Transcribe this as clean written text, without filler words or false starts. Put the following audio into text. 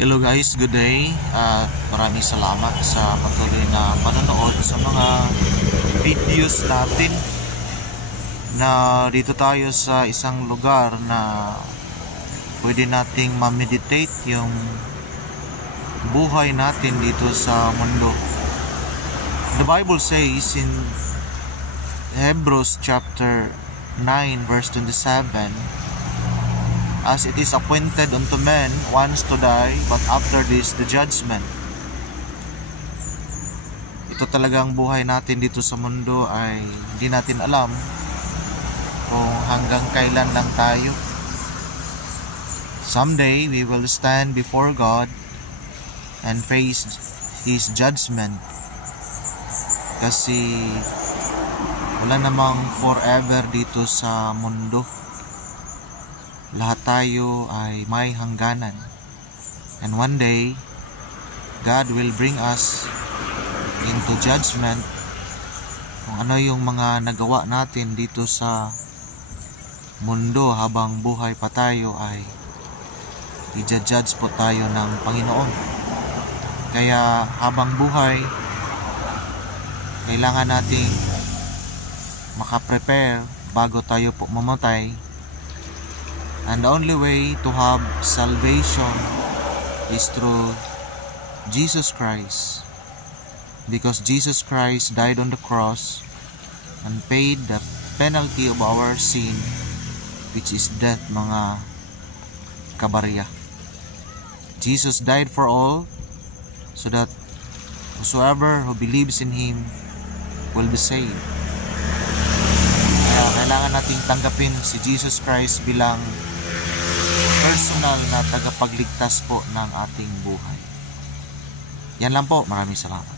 Hello guys, good day at maraming salamat sa patuloy na panonood sa mga videos natin na dito tayo sa isang lugar na pwede nating ma-meditate yung buhay natin dito sa mundo. The Bible says in Hebrews chapter 9 verse 27, as it is appointed unto men once to die, but after this the judgment. Ito talagang buhay natin dito sa mundo ay hindi natin alam kung hanggang kailan lang tayo. Someday we will stand before God and face His judgment, kasi wala namang forever dito sa mundo. Lahat tayo ay may hangganan. And one day, God will bring us into judgment kung ano yung mga nagawa natin dito sa mundo habang buhay pa tayo, ay i-judge po tayo ng Panginoon. Kaya habang buhay, kailangan nating makaprepare bago tayo po mamatay. And the only way to have salvation is through Jesus Christ, because Jesus Christ died on the cross and paid the penalty of our sin, which is death, mga kabarya. Jesus died for all, so that whosoever who believes in Him will be saved. Kaya kailangan nating tanggapin si Jesus Christ bilang personal na tagapagligtas po ng ating buhay. Yan lang po. Maraming salamat.